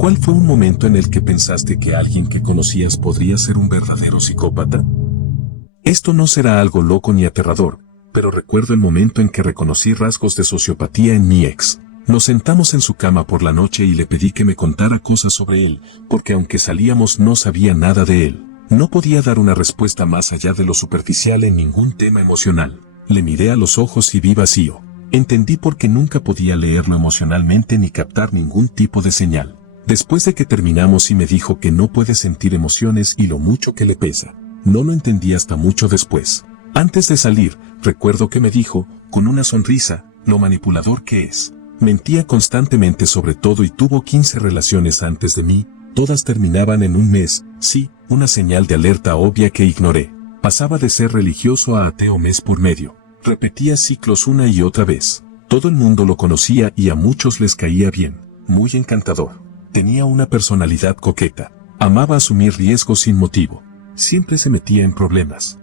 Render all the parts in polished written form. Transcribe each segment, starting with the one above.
¿Cuál fue un momento en el que pensaste que alguien que conocías podría ser un verdadero psicópata? Esto no será algo loco ni aterrador, pero recuerdo el momento en que reconocí rasgos de sociopatía en mi ex. Nos sentamos en su cama por la noche y le pedí que me contara cosas sobre él, porque aunque salíamos no sabía nada de él. No podía dar una respuesta más allá de lo superficial en ningún tema emocional. Le miré a los ojos y vi vacío. Entendí por qué nunca podía leerlo emocionalmente ni captar ningún tipo de señal. Después de que terminamos y me dijo que no puede sentir emociones y lo mucho que le pesa. No lo entendí hasta mucho después. Antes de salir, recuerdo que me dijo, con una sonrisa, lo manipulador que es. Mentía constantemente sobre todo y tuvo 15 relaciones antes de mí, todas terminaban en un mes, sí, una señal de alerta obvia que ignoré. Pasaba de ser religioso a ateo mes por medio. Repetía ciclos una y otra vez. Todo el mundo lo conocía y a muchos les caía bien. Muy encantador. Tenía una personalidad coqueta. Amaba asumir riesgos sin motivo. Siempre se metía en problemas.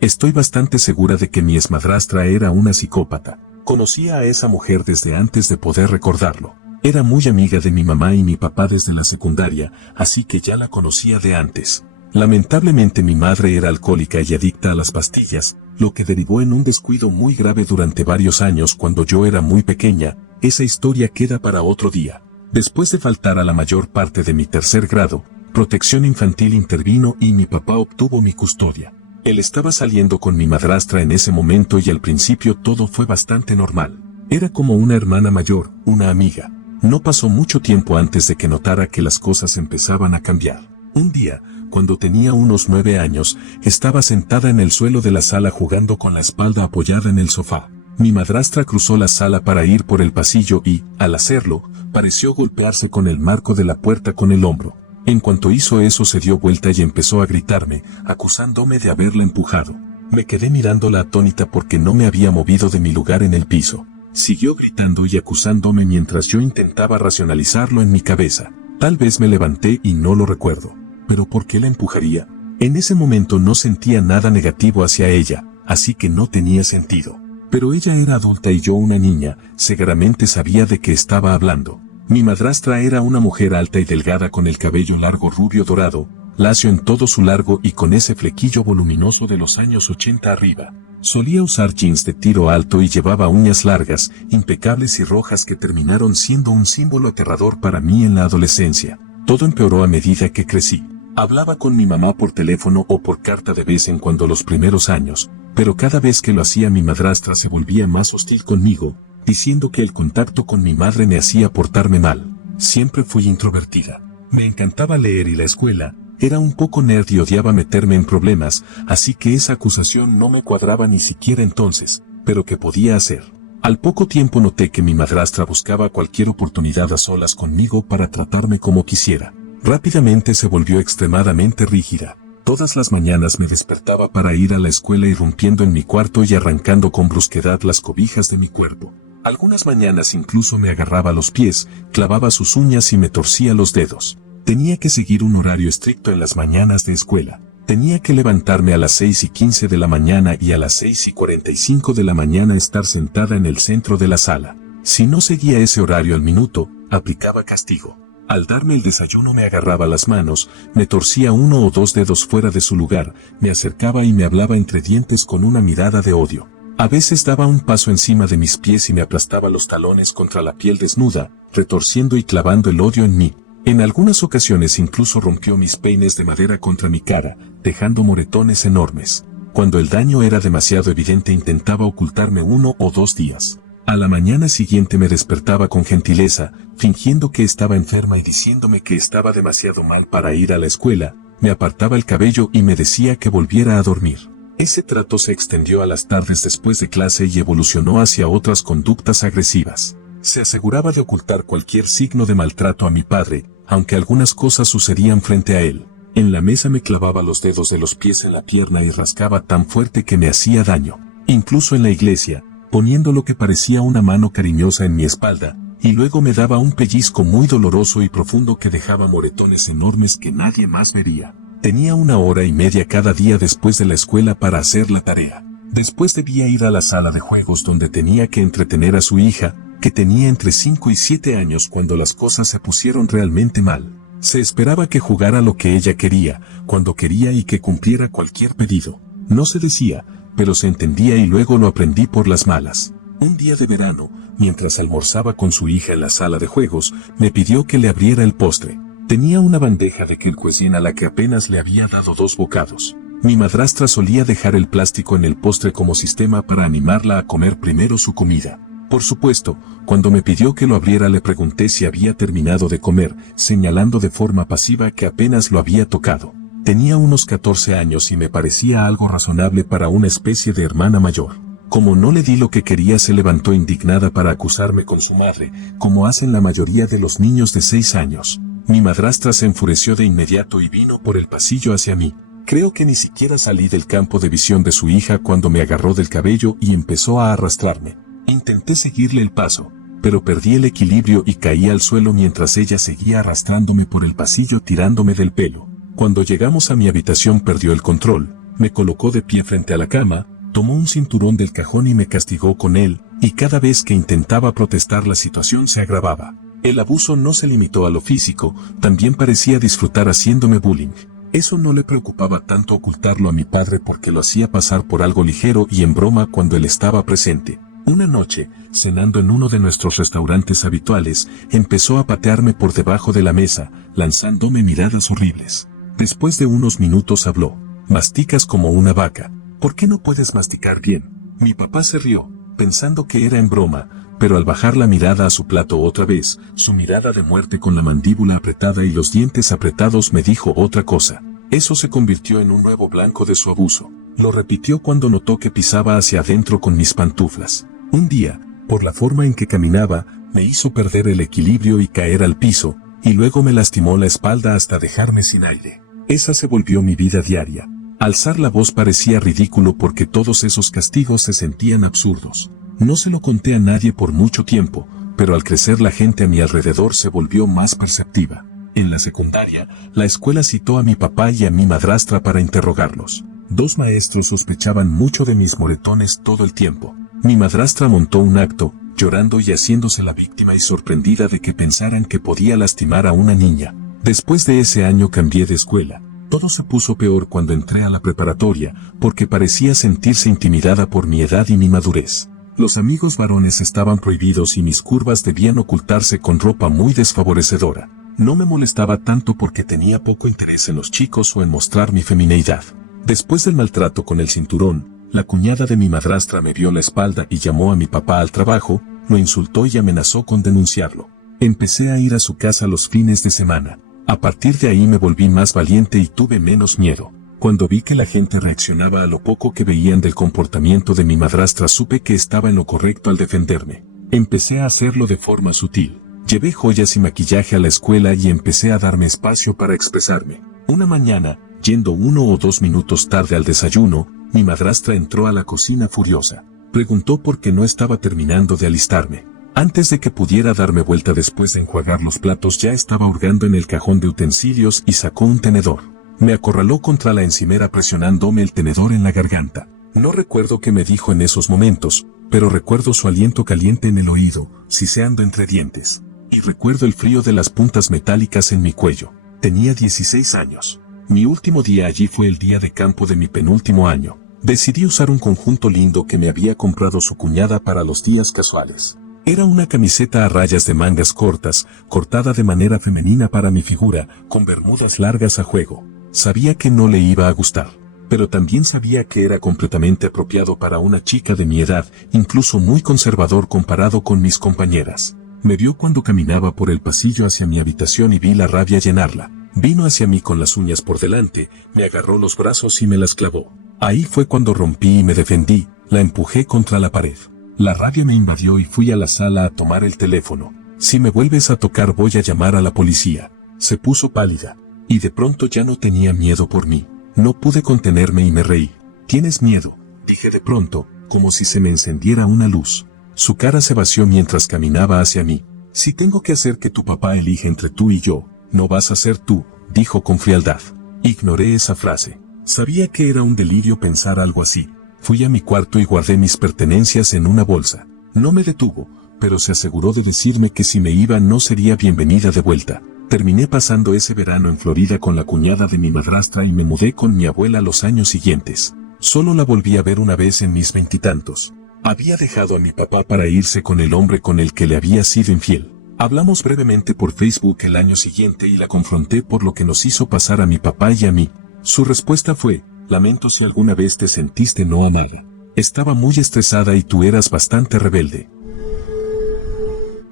Estoy bastante segura de que mi exmadrastra era una psicópata. Conocía a esa mujer desde antes de poder recordarlo. Era muy amiga de mi mamá y mi papá desde la secundaria, así que ya la conocía de antes. Lamentablemente mi madre era alcohólica y adicta a las pastillas, lo que derivó en un descuido muy grave durante varios años cuando yo era muy pequeña. Esa historia queda para otro día. Después de faltar a la mayor parte de mi tercer grado, Protección Infantil intervino y mi papá obtuvo mi custodia. Él estaba saliendo con mi madrastra en ese momento y al principio todo fue bastante normal. Era como una hermana mayor, una amiga. No pasó mucho tiempo antes de que notara que las cosas empezaban a cambiar. Un día, cuando tenía unos 9 años, estaba sentada en el suelo de la sala jugando con la espalda apoyada en el sofá. Mi madrastra cruzó la sala para ir por el pasillo y, al hacerlo, pareció golpearse con el marco de la puerta con el hombro. En cuanto hizo eso se dio vuelta y empezó a gritarme, acusándome de haberla empujado. Me quedé mirándola atónita porque no me había movido de mi lugar en el piso. Siguió gritando y acusándome mientras yo intentaba racionalizarlo en mi cabeza. Tal vez me levanté y no lo recuerdo. ¿Pero por qué la empujaría? En ese momento no sentía nada negativo hacia ella, así que no tenía sentido. Pero ella era adulta y yo una niña, seguramente sabía de qué estaba hablando. Mi madrastra era una mujer alta y delgada con el cabello largo rubio dorado, lacio en todo su largo y con ese flequillo voluminoso de los años 80 arriba. Solía usar jeans de tiro alto y llevaba uñas largas, impecables y rojas que terminaron siendo un símbolo aterrador para mí en la adolescencia. Todo empeoró a medida que crecí. Hablaba con mi mamá por teléfono o por carta de vez en cuando los primeros años, pero cada vez que lo hacía mi madrastra se volvía más hostil conmigo, diciendo que el contacto con mi madre me hacía portarme mal. Siempre fui introvertida. Me encantaba leer y la escuela. Era un poco nerd y odiaba meterme en problemas, así que esa acusación no me cuadraba ni siquiera entonces, pero ¿qué podía hacer? Al poco tiempo noté que mi madrastra buscaba cualquier oportunidad a solas conmigo para tratarme como quisiera. Rápidamente se volvió extremadamente rígida. Todas las mañanas me despertaba para ir a la escuela irrumpiendo en mi cuarto y arrancando con brusquedad las cobijas de mi cuerpo. Algunas mañanas incluso me agarraba los pies, clavaba sus uñas y me torcía los dedos. Tenía que seguir un horario estricto en las mañanas de escuela. Tenía que levantarme a las 6:15 de la mañana y a las 6:45 de la mañana estar sentada en el centro de la sala. Si no seguía ese horario al minuto, aplicaba castigo. Al darme el desayuno me agarraba las manos, me torcía 1 o 2 dedos fuera de su lugar, me acercaba y me hablaba entre dientes con una mirada de odio. A veces daba un paso encima de mis pies y me aplastaba los talones contra la piel desnuda, retorciendo y clavando el odio en mí. En algunas ocasiones incluso rompió mis peines de madera contra mi cara, dejando moretones enormes. Cuando el daño era demasiado evidente intentaba ocultarme 1 o 2 días. A la mañana siguiente me despertaba con gentileza, fingiendo que estaba enferma y diciéndome que estaba demasiado mal para ir a la escuela, me apartaba el cabello y me decía que volviera a dormir. Ese trato se extendió a las tardes después de clase y evolucionó hacia otras conductas agresivas. Se aseguraba de ocultar cualquier signo de maltrato a mi padre, aunque algunas cosas sucedían frente a él. En la mesa me clavaba los dedos de los pies en la pierna y rascaba tan fuerte que me hacía daño. Incluso en la iglesia, poniendo lo que parecía una mano cariñosa en mi espalda, y luego me daba un pellizco muy doloroso y profundo que dejaba moretones enormes que nadie más vería. Tenía 1 hora y media cada día después de la escuela para hacer la tarea. Después debía ir a la sala de juegos donde tenía que entretener a su hija, que tenía entre 5 y 7 años cuando las cosas se pusieron realmente mal. Se esperaba que jugara lo que ella quería, cuando quería y que cumpliera cualquier pedido. No se decía, pero se entendía y luego lo aprendí por las malas. Un día de verano, mientras almorzaba con su hija en la sala de juegos, me pidió que le abriera el postre. Tenía una bandeja de cuisine a la que apenas le había dado 2 bocados. Mi madrastra solía dejar el plástico en el postre como sistema para animarla a comer primero su comida. Por supuesto, cuando me pidió que lo abriera le pregunté si había terminado de comer, señalando de forma pasiva que apenas lo había tocado. Tenía unos 14 años y me parecía algo razonable para una especie de hermana mayor. Como no le di lo que quería, se levantó indignada para acusarme con su madre, como hacen la mayoría de los niños de 6 años. Mi madrastra se enfureció de inmediato y vino por el pasillo hacia mí. Creo que ni siquiera salí del campo de visión de su hija cuando me agarró del cabello y empezó a arrastrarme. Intenté seguirle el paso, pero perdí el equilibrio y caí al suelo mientras ella seguía arrastrándome por el pasillo tirándome del pelo. Cuando llegamos a mi habitación perdió el control, me colocó de pie frente a la cama, tomó un cinturón del cajón y me castigó con él, y cada vez que intentaba protestar la situación se agravaba. El abuso no se limitó a lo físico, también parecía disfrutar haciéndome bullying. Eso no le preocupaba tanto ocultarlo a mi padre porque lo hacía pasar por algo ligero y en broma cuando él estaba presente. Una noche, cenando en uno de nuestros restaurantes habituales, empezó a patearme por debajo de la mesa, lanzándome miradas horribles. Después de unos minutos habló: «Masticas como una vaca. ¿Por qué no puedes masticar bien?». Mi papá se rió, pensando que era en broma, pero al bajar la mirada a su plato otra vez, su mirada de muerte con la mandíbula apretada y los dientes apretados, me dijo otra cosa. Eso se convirtió en un nuevo blanco de su abuso. Lo repitió cuando notó que pisaba hacia adentro con mis pantuflas. Un día, por la forma en que caminaba, me hizo perder el equilibrio y caer al piso, y luego me lastimó la espalda hasta dejarme sin aire. Esa se volvió mi vida diaria. Alzar la voz parecía ridículo porque todos esos castigos se sentían absurdos. No se lo conté a nadie por mucho tiempo, pero al crecer la gente a mi alrededor se volvió más perceptiva. En la secundaria, la escuela citó a mi papá y a mi madrastra para interrogarlos. 2 maestros sospechaban mucho de mis moretones todo el tiempo. Mi madrastra montó un acto, llorando y haciéndose la víctima y sorprendida de que pensaran que podía lastimar a una niña. Después de ese año cambié de escuela. Todo se puso peor cuando entré a la preparatoria, porque parecía sentirse intimidada por mi edad y mi madurez. Los amigos varones estaban prohibidos y mis curvas debían ocultarse con ropa muy desfavorecedora. No me molestaba tanto porque tenía poco interés en los chicos o en mostrar mi femineidad. Después del maltrato con el cinturón, la cuñada de mi madrastra me vio la espalda y llamó a mi papá al trabajo, lo insultó y amenazó con denunciarlo. Empecé a ir a su casa los fines de semana. A partir de ahí me volví más valiente y tuve menos miedo. Cuando vi que la gente reaccionaba a lo poco que veían del comportamiento de mi madrastra, supe que estaba en lo correcto al defenderme. Empecé a hacerlo de forma sutil. Llevé joyas y maquillaje a la escuela y empecé a darme espacio para expresarme. Una mañana, yendo 1 o 2 minutos tarde al desayuno, mi madrastra entró a la cocina furiosa. Preguntó por qué no estaba terminando de alistarme. Antes de que pudiera darme vuelta después de enjuagar los platos, ya estaba hurgando en el cajón de utensilios y sacó un tenedor. Me acorraló contra la encimera presionándome el tenedor en la garganta. No recuerdo qué me dijo en esos momentos, pero recuerdo su aliento caliente en el oído, siseando entre dientes. Y recuerdo el frío de las puntas metálicas en mi cuello. Tenía 16 años. Mi último día allí fue el día de campo de mi penúltimo año. Decidí usar un conjunto lindo que me había comprado su cuñada para los días casuales. Era una camiseta a rayas de mangas cortas, cortada de manera femenina para mi figura, con bermudas largas a juego. Sabía que no le iba a gustar, pero también sabía que era completamente apropiado para una chica de mi edad, incluso muy conservador comparado con mis compañeras. Me vio cuando caminaba por el pasillo hacia mi habitación y vi la rabia llenarla. Vino hacia mí con las uñas por delante, me agarró los brazos y me las clavó. Ahí fue cuando rompí y me defendí, la empujé contra la pared. La rabia me invadió y fui a la sala a tomar el teléfono. Si me vuelves a tocar voy a llamar a la policía. Se puso pálida, y de pronto ya no tenía miedo por mí. No pude contenerme y me reí. ¿Tienes miedo?, dije de pronto, como si se me encendiera una luz. Su cara se vació mientras caminaba hacia mí. Si tengo que hacer que tu papá elija entre tú y yo, no vas a ser tú, dijo con frialdad. Ignoré esa frase. Sabía que era un delirio pensar algo así. Fui a mi cuarto y guardé mis pertenencias en una bolsa. No me detuvo, pero se aseguró de decirme que si me iba no sería bienvenida de vuelta. Terminé pasando ese verano en Florida con la cuñada de mi madrastra y me mudé con mi abuela los años siguientes. Solo la volví a ver una vez en mis veintitantos. Había dejado a mi papá para irse con el hombre con el que le había sido infiel. Hablamos brevemente por Facebook el año siguiente y la confronté por lo que nos hizo pasar a mi papá y a mí. Su respuesta fue: lamento si alguna vez te sentiste no amada. Estaba muy estresada y tú eras bastante rebelde.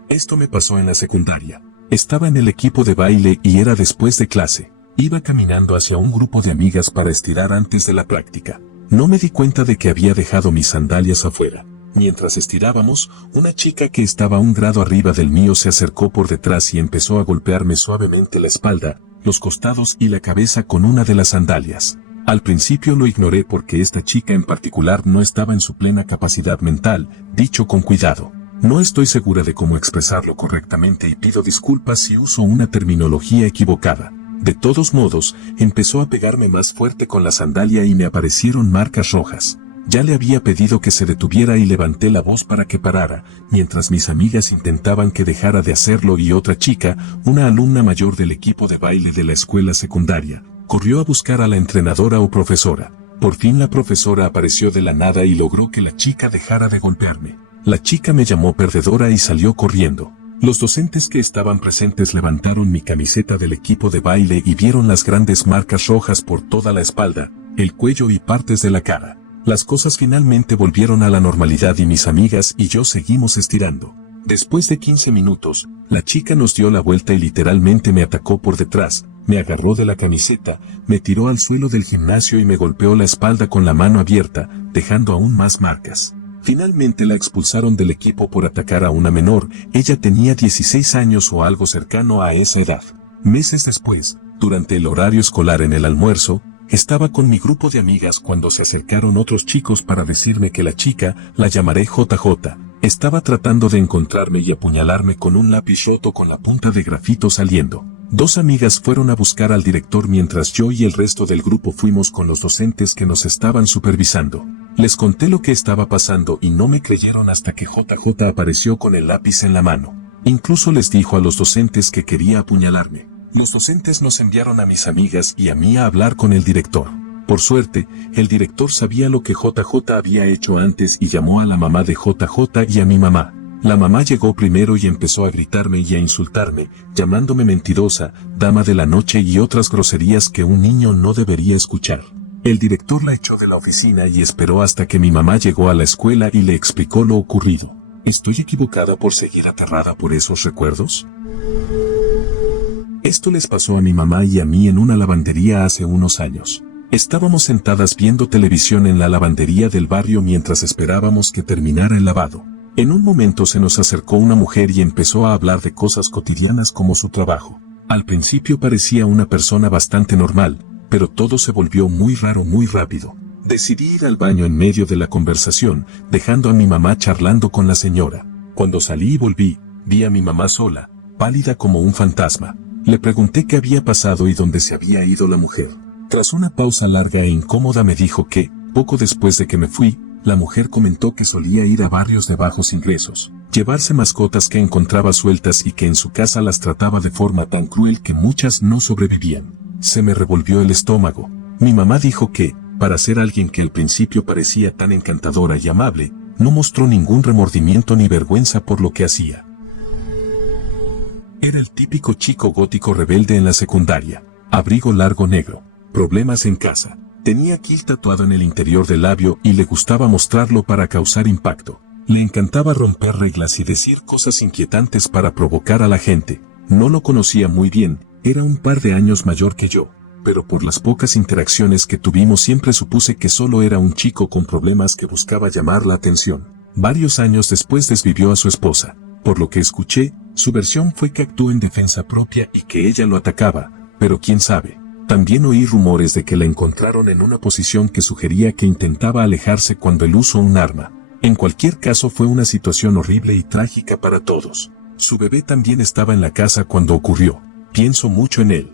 Esto me pasó en la secundaria. Estaba en el equipo de baile y era después de clase. Iba caminando hacia un grupo de amigas para estirar antes de la práctica. No me di cuenta de que había dejado mis sandalias afuera. Mientras estirábamos, una chica que estaba un grado arriba del mío se acercó por detrás y empezó a golpearme suavemente la espalda, los costados y la cabeza con una de las sandalias. Al principio lo ignoré porque esta chica en particular no estaba en su plena capacidad mental, dicho con cuidado. No estoy segura de cómo expresarlo correctamente y pido disculpas si uso una terminología equivocada. De todos modos, empezó a pegarme más fuerte con la sandalia y me aparecieron marcas rojas. Ya le había pedido que se detuviera y levanté la voz para que parara, mientras mis amigas intentaban que dejara de hacerlo y otra chica, una alumna mayor del equipo de baile de la escuela secundaria, corrió a buscar a la entrenadora o profesora. Por fin la profesora apareció de la nada y logró que la chica dejara de golpearme. La chica me llamó perdedora y salió corriendo. Los docentes que estaban presentes levantaron mi camiseta del equipo de baile y vieron las grandes marcas rojas por toda la espalda, el cuello y partes de la cara. Las cosas finalmente volvieron a la normalidad y mis amigas y yo seguimos estirando. Después de 15 minutos, la chica nos dio la vuelta y literalmente me atacó por detrás, me agarró de la camiseta, me tiró al suelo del gimnasio y me golpeó la espalda con la mano abierta, dejando aún más marcas. Finalmente la expulsaron del equipo por atacar a una menor. Ella tenía 16 años o algo cercano a esa edad. Meses después, durante el horario escolar en el almuerzo, estaba con mi grupo de amigas cuando se acercaron otros chicos para decirme que la chica, la llamaré JJ, estaba tratando de encontrarme y apuñalarme con un lápiz roto con la punta de grafito saliendo. Dos amigas fueron a buscar al director mientras yo y el resto del grupo fuimos con los docentes que nos estaban supervisando. Les conté lo que estaba pasando y no me creyeron hasta que JJ apareció con el lápiz en la mano. Incluso les dijo a los docentes que quería apuñalarme. Los docentes nos enviaron a mis amigas y a mí a hablar con el director. Por suerte, el director sabía lo que JJ había hecho antes y llamó a la mamá de JJ y a mi mamá. La mamá llegó primero y empezó a gritarme y a insultarme, llamándome mentirosa, dama de la noche y otras groserías que un niño no debería escuchar. El director la echó de la oficina y esperó hasta que mi mamá llegó a la escuela y le explicó lo ocurrido. ¿Estoy equivocada por seguir aterrada por esos recuerdos? Esto les pasó a mi mamá y a mí en una lavandería hace unos años. Estábamos sentadas viendo televisión en la lavandería del barrio mientras esperábamos que terminara el lavado. En un momento se nos acercó una mujer y empezó a hablar de cosas cotidianas como su trabajo. Al principio parecía una persona bastante normal, pero todo se volvió muy raro muy rápido. Decidí ir al baño en medio de la conversación, dejando a mi mamá charlando con la señora. Cuando salí y volví, vi a mi mamá sola, pálida como un fantasma. Le pregunté qué había pasado y dónde se había ido la mujer. Tras una pausa larga e incómoda me dijo que, poco después de que me fui, la mujer comentó que solía ir a barrios de bajos ingresos, llevarse mascotas que encontraba sueltas y que en su casa las trataba de forma tan cruel que muchas no sobrevivían. Se me revolvió el estómago. Mi mamá dijo que, para ser alguien que al principio parecía tan encantadora y amable, no mostró ningún remordimiento ni vergüenza por lo que hacía. Era el típico chico gótico rebelde en la secundaria, abrigo largo negro, problemas en casa, tenía kill tatuado en el interior del labio y le gustaba mostrarlo para causar impacto. Le encantaba romper reglas y decir cosas inquietantes para provocar a la gente. No lo conocía muy bien, era un par de años mayor que yo, pero por las pocas interacciones que tuvimos siempre supuse que solo era un chico con problemas que buscaba llamar la atención. Varios años después desvivió a su esposa. Por lo que escuché, su versión fue que actuó en defensa propia y que ella lo atacaba, pero quién sabe. También oí rumores de que la encontraron en una posición que sugería que intentaba alejarse cuando él usó un arma. En cualquier caso fue una situación horrible y trágica para todos. Su bebé también estaba en la casa cuando ocurrió. Pienso mucho en él.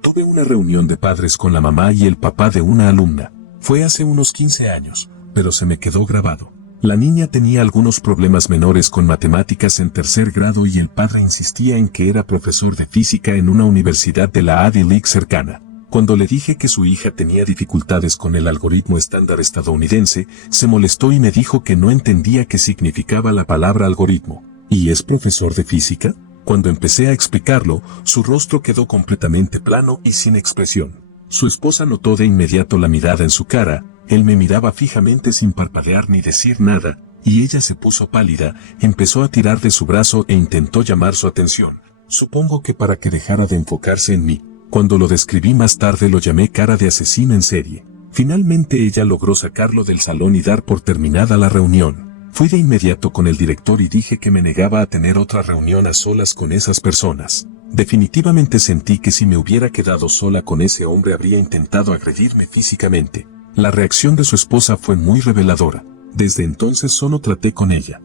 Tuve una reunión de padres con la mamá y el papá de una alumna. Fue hace unos 15 años, pero se me quedó grabado. La niña tenía algunos problemas menores con matemáticas en tercer grado y el padre insistía en que era profesor de física en una universidad de la Ivy League cercana. Cuando le dije que su hija tenía dificultades con el algoritmo estándar estadounidense, se molestó y me dijo que no entendía qué significaba la palabra algoritmo. ¿Y es profesor de física? Cuando empecé a explicarlo, su rostro quedó completamente plano y sin expresión. Su esposa notó de inmediato la mirada en su cara, él me miraba fijamente sin parpadear ni decir nada, y ella se puso pálida, empezó a tirar de su brazo e intentó llamar su atención. Supongo que para que dejara de enfocarse en mí. Cuando lo describí más tarde lo llamé cara de asesino en serie. Finalmente ella logró sacarlo del salón y dar por terminada la reunión. Fui de inmediato con el director y dije que me negaba a tener otra reunión a solas con esas personas. Definitivamente sentí que si me hubiera quedado sola con ese hombre habría intentado agredirme físicamente. La reacción de su esposa fue muy reveladora. Desde entonces solo traté con ella.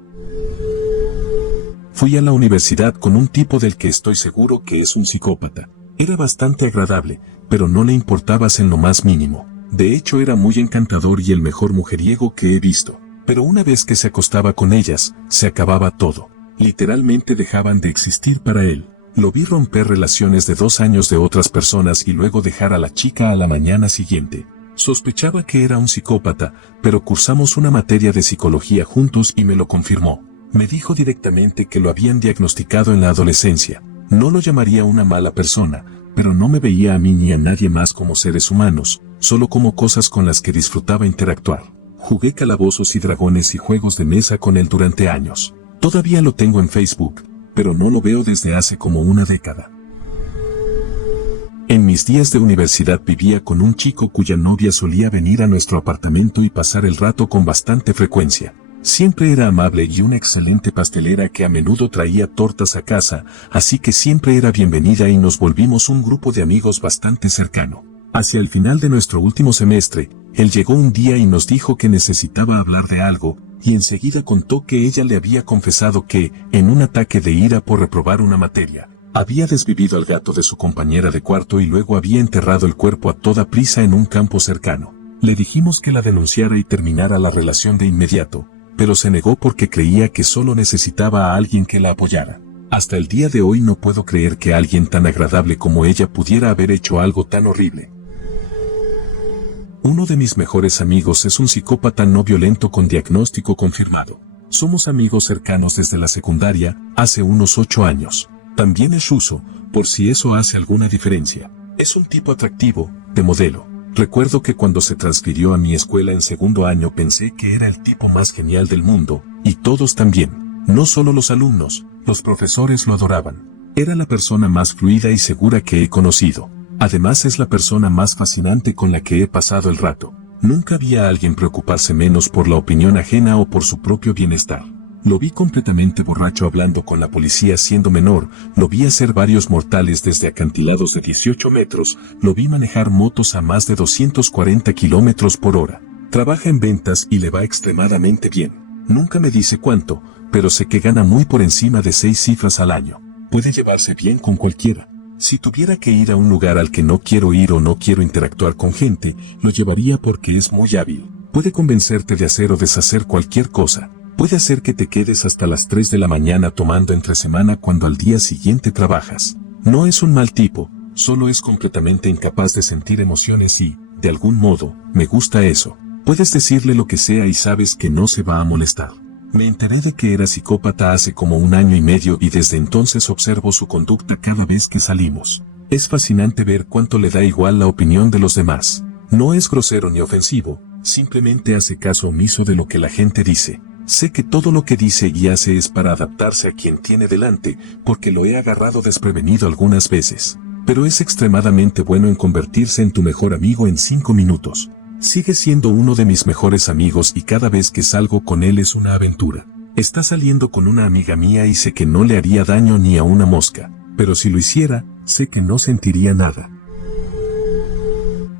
Fui a la universidad con un tipo del que estoy seguro que es un psicópata. Era bastante agradable, pero no le importabas en lo más mínimo. De hecho era muy encantador y el mejor mujeriego que he visto. Pero una vez que se acostaba con ellas, se acababa todo. Literalmente dejaban de existir para él. Lo vi romper relaciones de 2 años de otras personas y luego dejar a la chica a la mañana siguiente. Sospechaba que era un psicópata, pero cursamos una materia de psicología juntos y me lo confirmó. Me dijo directamente que lo habían diagnosticado en la adolescencia. No lo llamaría una mala persona, pero no me veía a mí ni a nadie más como seres humanos, solo como cosas con las que disfrutaba interactuar. Jugué calabozos y dragones y juegos de mesa con él durante años. Todavía lo tengo en Facebook, pero no lo veo desde hace como una década. En mis días de universidad vivía con un chico cuya novia solía venir a nuestro apartamento y pasar el rato con bastante frecuencia. Siempre era amable y una excelente pastelera que a menudo traía tortas a casa, así que siempre era bienvenida y nos volvimos un grupo de amigos bastante cercano. Hacia el final de nuestro último semestre, él llegó un día y nos dijo que necesitaba hablar de algo, y enseguida contó que ella le había confesado que, en un ataque de ira por reprobar una materia, había desvivido al gato de su compañera de cuarto y luego había enterrado el cuerpo a toda prisa en un campo cercano. Le dijimos que la denunciara y terminara la relación de inmediato, pero se negó porque creía que solo necesitaba a alguien que la apoyara. Hasta el día de hoy no puedo creer que alguien tan agradable como ella pudiera haber hecho algo tan horrible. Uno de mis mejores amigos es un psicópata no violento con diagnóstico confirmado. Somos amigos cercanos desde la secundaria, hace unos 8 años. También es ruso, por si eso hace alguna diferencia. Es un tipo atractivo, de modelo. Recuerdo que cuando se transfirió a mi escuela en segundo año pensé que era el tipo más genial del mundo, y todos también. No solo los alumnos, los profesores lo adoraban. Era la persona más fluida y segura que he conocido. Además es la persona más fascinante con la que he pasado el rato. Nunca vi a alguien preocuparse menos por la opinión ajena o por su propio bienestar. Lo vi completamente borracho hablando con la policía siendo menor, lo vi hacer varios mortales desde acantilados de 18 metros, lo vi manejar motos a más de 240 kilómetros por hora. Trabaja en ventas y le va extremadamente bien. Nunca me dice cuánto, pero sé que gana muy por encima de 6 cifras al año. Puede llevarse bien con cualquiera. Si tuviera que ir a un lugar al que no quiero ir o no quiero interactuar con gente, lo llevaría porque es muy hábil. Puede convencerte de hacer o deshacer cualquier cosa. Puede hacer que te quedes hasta las 3 de la mañana tomando entre semana cuando al día siguiente trabajas. No es un mal tipo, solo es completamente incapaz de sentir emociones y, de algún modo, me gusta eso. Puedes decirle lo que sea y sabes que no se va a molestar. Me enteré de que era psicópata hace como 1 año y medio y desde entonces observo su conducta cada vez que salimos. Es fascinante ver cuánto le da igual la opinión de los demás. No es grosero ni ofensivo, simplemente hace caso omiso de lo que la gente dice. Sé que todo lo que dice y hace es para adaptarse a quien tiene delante, porque lo he agarrado desprevenido algunas veces. Pero es extremadamente bueno en convertirse en tu mejor amigo en 5 minutos. Sigue siendo uno de mis mejores amigos y cada vez que salgo con él es una aventura. Está saliendo con una amiga mía y sé que no le haría daño ni a una mosca, pero si lo hiciera, sé que no sentiría nada.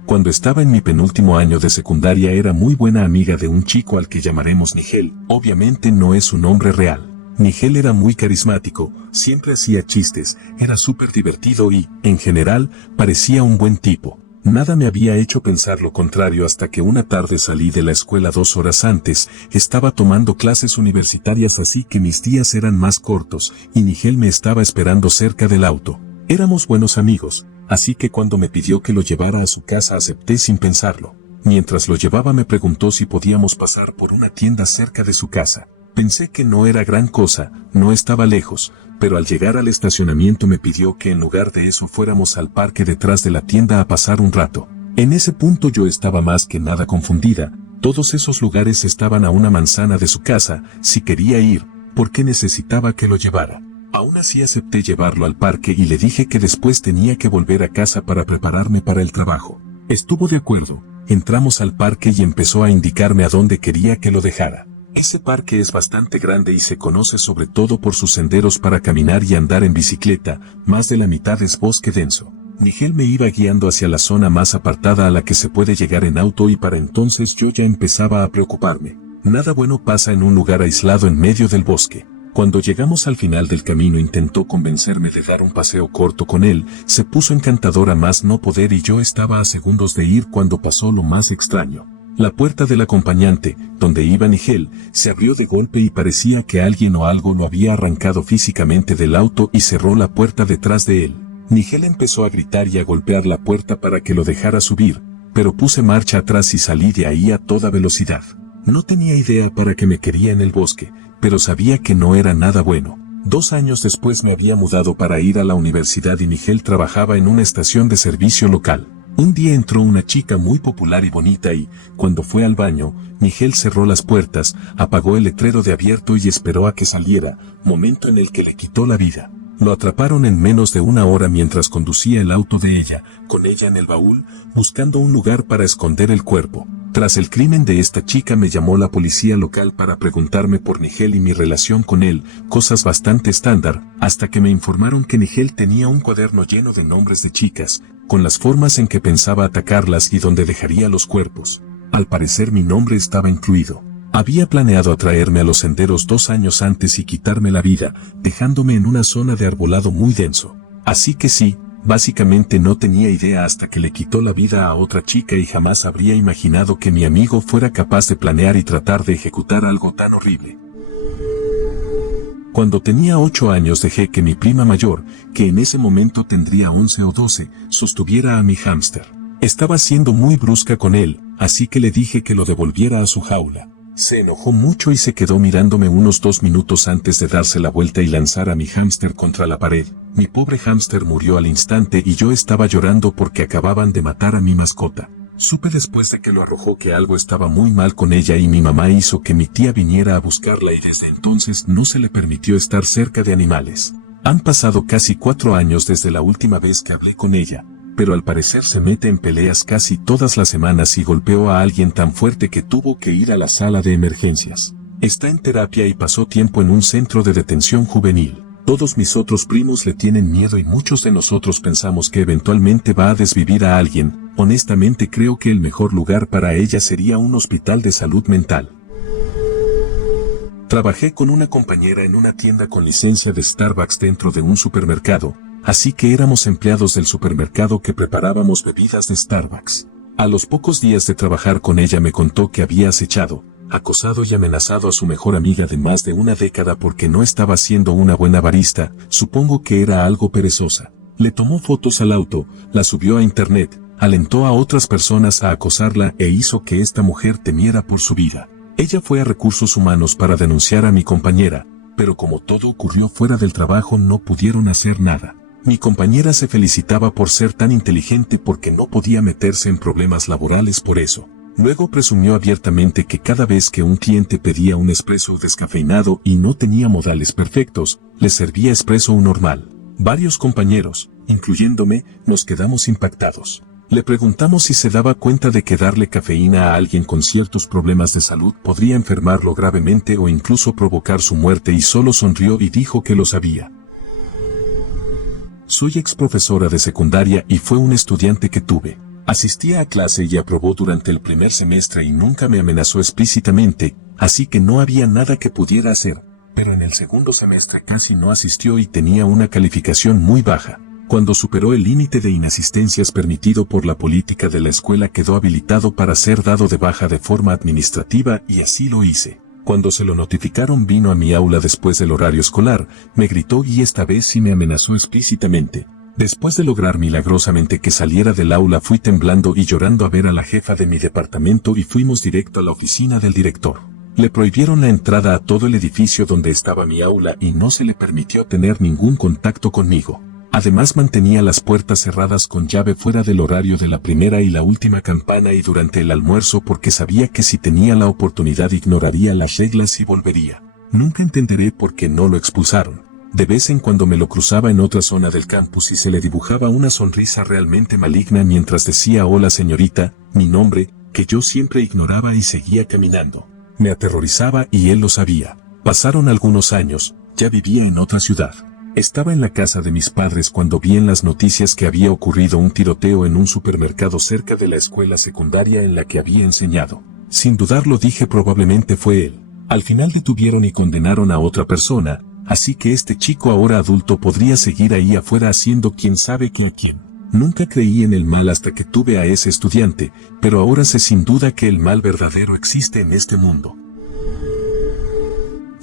Cuando estaba en mi penúltimo año de secundaria era muy buena amiga de un chico al que llamaremos Nigel, obviamente no es su nombre real. Nigel era muy carismático, siempre hacía chistes, era súper divertido y, en general, parecía un buen tipo. Nada me había hecho pensar lo contrario hasta que una tarde salí de la escuela 2 horas antes, estaba tomando clases universitarias así que mis días eran más cortos, y Nigel me estaba esperando cerca del auto. Éramos buenos amigos, así que cuando me pidió que lo llevara a su casa acepté sin pensarlo. Mientras lo llevaba me preguntó si podíamos pasar por una tienda cerca de su casa. Pensé que no era gran cosa, no estaba lejos, pero al llegar al estacionamiento me pidió que en lugar de eso fuéramos al parque detrás de la tienda a pasar un rato. En ese punto yo estaba más que nada confundida, todos esos lugares estaban a una manzana de su casa, si quería ir, ¿por qué necesitaba que lo llevara? Aún así acepté llevarlo al parque y le dije que después tenía que volver a casa para prepararme para el trabajo. Estuvo de acuerdo, entramos al parque y empezó a indicarme a dónde quería que lo dejara. Ese parque es bastante grande y se conoce sobre todo por sus senderos para caminar y andar en bicicleta, más de la mitad es bosque denso. Nigel me iba guiando hacia la zona más apartada a la que se puede llegar en auto y para entonces yo ya empezaba a preocuparme. Nada bueno pasa en un lugar aislado en medio del bosque. Cuando llegamos al final del camino intentó convencerme de dar un paseo corto con él, se puso encantador a más no poder y yo estaba a segundos de ir cuando pasó lo más extraño. La puerta del acompañante, donde iba Nigel, se abrió de golpe y parecía que alguien o algo lo había arrancado físicamente del auto y cerró la puerta detrás de él. Nigel empezó a gritar y a golpear la puerta para que lo dejara subir, pero puse marcha atrás y salí de ahí a toda velocidad. No tenía idea para qué me quería en el bosque, pero sabía que no era nada bueno. 2 años después me había mudado para ir a la universidad y Nigel trabajaba en una estación de servicio local. Un día entró una chica muy popular y bonita y, cuando fue al baño, Nigel cerró las puertas, apagó el letrero de abierto y esperó a que saliera, momento en el que le quitó la vida. Lo atraparon en menos de 1 hora mientras conducía el auto de ella, con ella en el baúl, buscando un lugar para esconder el cuerpo. Tras el crimen de esta chica me llamó la policía local para preguntarme por Nigel y mi relación con él, cosas bastante estándar, hasta que me informaron que Nigel tenía un cuaderno lleno de nombres de chicas, con las formas en que pensaba atacarlas y donde dejaría los cuerpos. Al parecer mi nombre estaba incluido. Había planeado atraerme a los senderos 2 años antes y quitarme la vida, dejándome en una zona de arbolado muy denso. Así que sí, básicamente no tenía idea hasta que le quitó la vida a otra chica y jamás habría imaginado que mi amigo fuera capaz de planear y tratar de ejecutar algo tan horrible. Cuando tenía 8 años dejé que mi prima mayor, que en ese momento tendría 11 o 12, sostuviera a mi hámster. Estaba siendo muy brusca con él, así que le dije que lo devolviera a su jaula. Se enojó mucho y se quedó mirándome unos 2 minutos antes de darse la vuelta y lanzar a mi hámster contra la pared. Mi pobre hámster murió al instante y yo estaba llorando porque acababan de matar a mi mascota. Supe después de que lo arrojó que algo estaba muy mal con ella y mi mamá hizo que mi tía viniera a buscarla y desde entonces no se le permitió estar cerca de animales. Han pasado casi 4 años desde la última vez que hablé con ella, pero al parecer se mete en peleas casi todas las semanas y golpeó a alguien tan fuerte que tuvo que ir a la sala de emergencias. Está en terapia y pasó tiempo en un centro de detención juvenil. Todos mis otros primos le tienen miedo y muchos de nosotros pensamos que eventualmente va a desvivir a alguien. Honestamente creo que el mejor lugar para ella sería un hospital de salud mental. Trabajé con una compañera en una tienda con licencia de Starbucks dentro de un supermercado, así que éramos empleados del supermercado que preparábamos bebidas de Starbucks. A los pocos días de trabajar con ella me contó que había acechado, acosado y amenazado a su mejor amiga de más de 1 década porque no estaba siendo una buena barista, supongo que era algo perezosa. Le tomó fotos al auto, la subió a internet, alentó a otras personas a acosarla e hizo que esta mujer temiera por su vida. Ella fue a recursos humanos para denunciar a mi compañera, pero como todo ocurrió fuera del trabajo no pudieron hacer nada. Mi compañera se felicitaba por ser tan inteligente porque no podía meterse en problemas laborales por eso. Luego presumió abiertamente que cada vez que un cliente pedía un espresso descafeinado y no tenía modales perfectos, le servía espresso normal. Varios compañeros, incluyéndome, nos quedamos impactados. Le preguntamos si se daba cuenta de que darle cafeína a alguien con ciertos problemas de salud podría enfermarlo gravemente o incluso provocar su muerte y solo sonrió y dijo que lo sabía. Soy ex profesora de secundaria y fue un estudiante que tuve. Asistía a clase y aprobó durante el primer semestre y nunca me amenazó explícitamente, así que no había nada que pudiera hacer, pero en el segundo semestre casi no asistió y tenía una calificación muy baja. Cuando superó el límite de inasistencias permitido por la política de la escuela, quedó habilitado para ser dado de baja de forma administrativa y así lo hice. Cuando se lo notificaron, vino a mi aula después del horario escolar, me gritó y esta vez sí me amenazó explícitamente. Después de lograr milagrosamente que saliera del aula, fui temblando y llorando a ver a la jefa de mi departamento y fuimos directo a la oficina del director. Le prohibieron la entrada a todo el edificio donde estaba mi aula y no se le permitió tener ningún contacto conmigo. Además, mantenía las puertas cerradas con llave fuera del horario de la primera y la última campana y durante el almuerzo, porque sabía que si tenía la oportunidad ignoraría las reglas y volvería. Nunca entenderé por qué no lo expulsaron. De vez en cuando me lo cruzaba en otra zona del campus y se le dibujaba una sonrisa realmente maligna mientras decía hola señorita, mi nombre, que yo siempre ignoraba y seguía caminando. Me aterrorizaba y él lo sabía. Pasaron algunos años, ya vivía en otra ciudad. Estaba en la casa de mis padres cuando vi en las noticias que había ocurrido un tiroteo en un supermercado cerca de la escuela secundaria en la que había enseñado. Sin dudarlo dije probablemente fue él. Al final detuvieron y condenaron a otra persona, así que este chico ahora adulto podría seguir ahí afuera haciendo quién sabe qué a quién. Nunca creí en el mal hasta que tuve a ese estudiante, pero ahora sé sin duda que el mal verdadero existe en este mundo.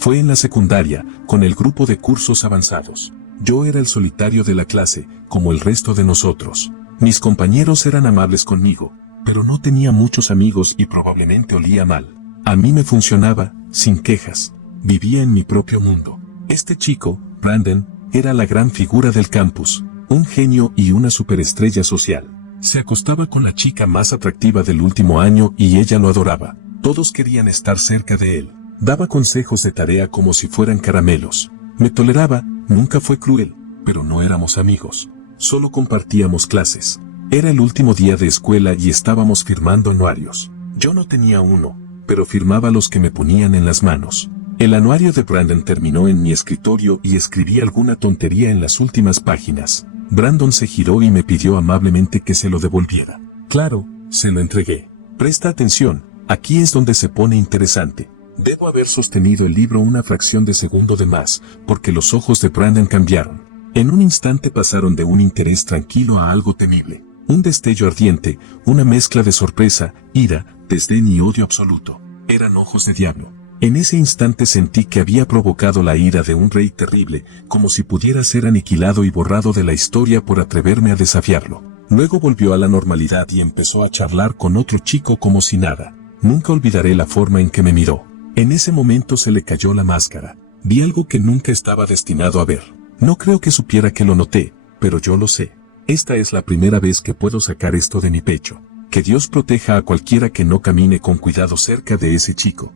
Fue en la secundaria, con el grupo de cursos avanzados. Yo era el solitario de la clase, como el resto de nosotros. Mis compañeros eran amables conmigo, pero no tenía muchos amigos y probablemente olía mal. A mí me funcionaba, sin quejas. Vivía en mi propio mundo. Este chico, Brandon, era la gran figura del campus, un genio y una superestrella social. Se acostaba con la chica más atractiva del último año y ella lo adoraba. Todos querían estar cerca de él. Daba consejos de tarea como si fueran caramelos. Me toleraba, nunca fue cruel, pero no éramos amigos. Solo compartíamos clases. Era el último día de escuela y estábamos firmando anuarios. Yo no tenía uno, pero firmaba los que me ponían en las manos. El anuario de Brandon terminó en mi escritorio y escribí alguna tontería en las últimas páginas. Brandon se giró y me pidió amablemente que se lo devolviera. Claro, se lo entregué. Presta atención, aquí es donde se pone interesante. Debo haber sostenido el libro una fracción de segundo de más, porque los ojos de Brandon cambiaron. En un instante pasaron de un interés tranquilo a algo temible. Un destello ardiente, una mezcla de sorpresa, ira, desdén y odio absoluto. Eran ojos de diablo. En ese instante sentí que había provocado la ira de un rey terrible, como si pudiera ser aniquilado y borrado de la historia por atreverme a desafiarlo. Luego volvió a la normalidad y empezó a charlar con otro chico como si nada. Nunca olvidaré la forma en que me miró. En ese momento se le cayó la máscara. Vi algo que nunca estaba destinado a ver. No creo que supiera que lo noté, pero yo lo sé. Esta es la primera vez que puedo sacar esto de mi pecho. Que Dios proteja a cualquiera que no camine con cuidado cerca de ese chico.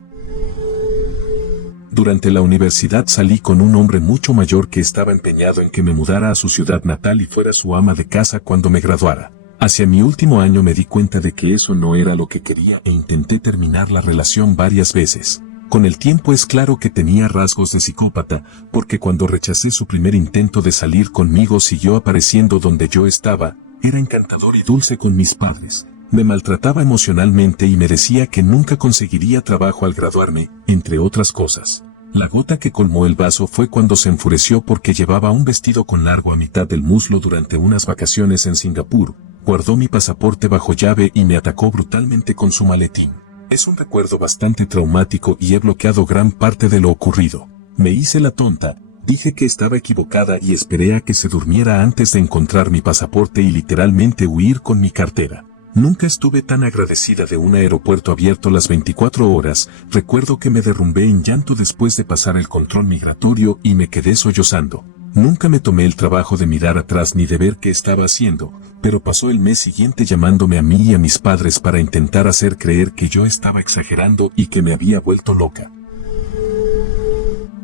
Durante la universidad salí con un hombre mucho mayor que estaba empeñado en que me mudara a su ciudad natal y fuera su ama de casa cuando me graduara. Hacia mi último año me di cuenta de que eso no era lo que quería e intenté terminar la relación varias veces. Con el tiempo es claro que tenía rasgos de psicópata, porque cuando rechacé su primer intento de salir conmigo siguió apareciendo donde yo estaba. Era encantador y dulce con mis padres. Me maltrataba emocionalmente y me decía que nunca conseguiría trabajo al graduarme, entre otras cosas. La gota que colmó el vaso fue cuando se enfureció porque llevaba un vestido con largo a mitad del muslo durante unas vacaciones en Singapur. Guardó mi pasaporte bajo llave y me atacó brutalmente con su maletín. Es un recuerdo bastante traumático y he bloqueado gran parte de lo ocurrido. Me hice la tonta, dije que estaba equivocada y esperé a que se durmiera antes de encontrar mi pasaporte y literalmente huir con mi cartera. Nunca estuve tan agradecida de un aeropuerto abierto las 24 horas, recuerdo que me derrumbé en llanto después de pasar el control migratorio y me quedé sollozando. Nunca me tomé el trabajo de mirar atrás ni de ver qué estaba haciendo, pero pasó el mes siguiente llamándome a mí y a mis padres para intentar hacer creer que yo estaba exagerando y que me había vuelto loca.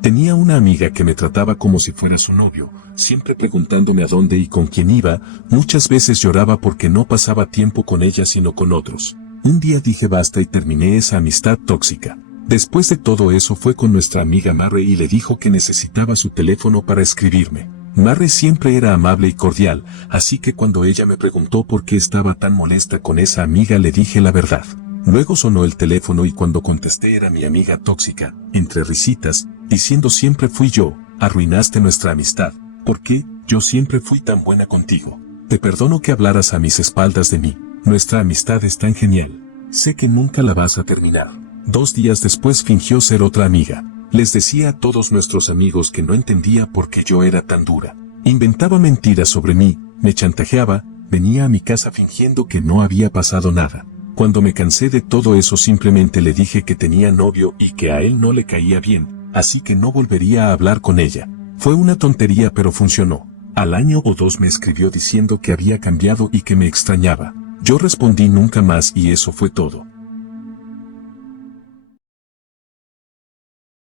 Tenía una amiga que me trataba como si fuera su novio, siempre preguntándome a dónde y con quién iba. Muchas veces lloraba porque no pasaba tiempo con ella sino con otros. Un día dije basta y terminé esa amistad tóxica. Después de todo eso fue con nuestra amiga Marre y le dijo que necesitaba su teléfono para escribirme. Marre siempre era amable y cordial, así que cuando ella me preguntó por qué estaba tan molesta con esa amiga le dije la verdad. Luego sonó el teléfono y cuando contesté era mi amiga tóxica, entre risitas, diciendo siempre fui yo, arruinaste nuestra amistad. ¿Por qué? Yo siempre fui tan buena contigo. Te perdono que hablaras a mis espaldas de mí. Nuestra amistad es tan genial. Sé que nunca la vas a terminar. 2 días después fingió ser otra amiga. Les decía a todos nuestros amigos que no entendía por qué yo era tan dura. Inventaba mentiras sobre mí, me chantajeaba, venía a mi casa fingiendo que no había pasado nada. Cuando me cansé de todo eso simplemente le dije que tenía novio y que a él no le caía bien, así que no volvería a hablar con ella. Fue una tontería pero funcionó. Al año o 2 me escribió diciendo que había cambiado y que me extrañaba. Yo respondí nunca más y eso fue todo.